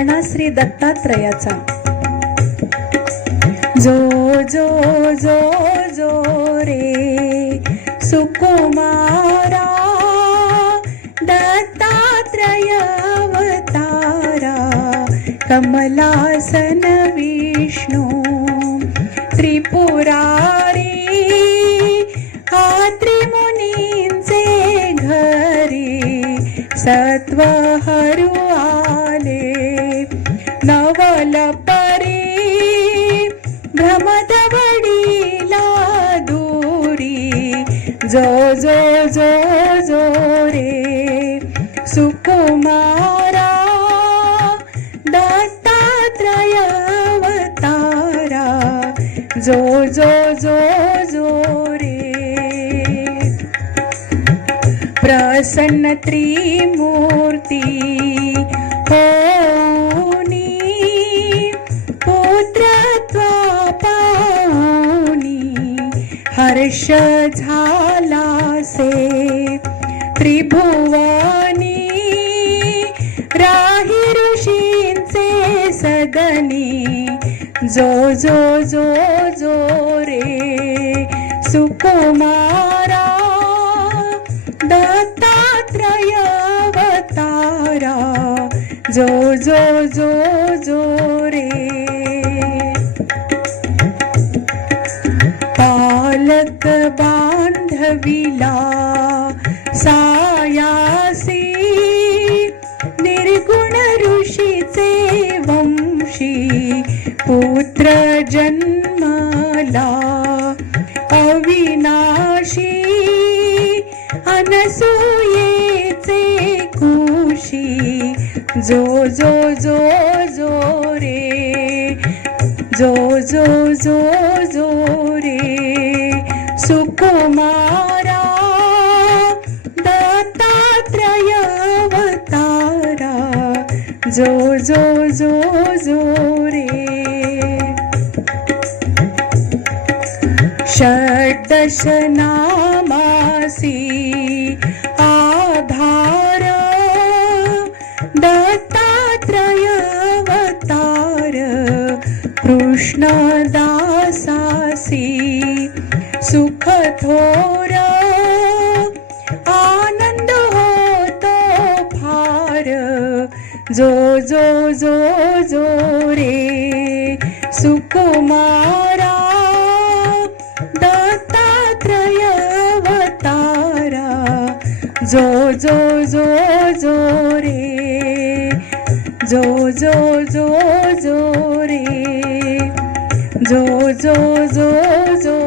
प्रेरणा श्री दत्तात्रयाचा. जो जो जो जो रे सुकुमारा दत्तात्रय अवतारा कमलासन विष्णू त्रिपुरारी हा त्रिमुनींचे घरी सत्व जो जो जो जो रे. सुकुमारा दत्तात्रय अवतारा जो जो जो जो रे. प्रसन्न त्रिमूर्ती हो हर्ष झाला से त्रिभुवानी राही ऋषींचे सगनी जो जो जो जो रे सुकुमारा दत्तात्रय अवतारा जो जो जो जो रे बांधविला सायासी निर्गुण ऋषीचे वंशी पुत्र जन्मला अविनाशी अनसूयेचे कुशी जो जो जो जो रे जो जो जो जो हमारा दत्तात्रय अवतारा जो जो जो जो रे षड्दशनामासी आधार दत्तात्रय अवतार कृष्णदासासी सुख थोर आनंद होतो फार. जो जो जो जो रे सुकुमारा दत्तात्रय अवतारा जो जो जो जो रे जो जो जो जो रे. जो जो जो जो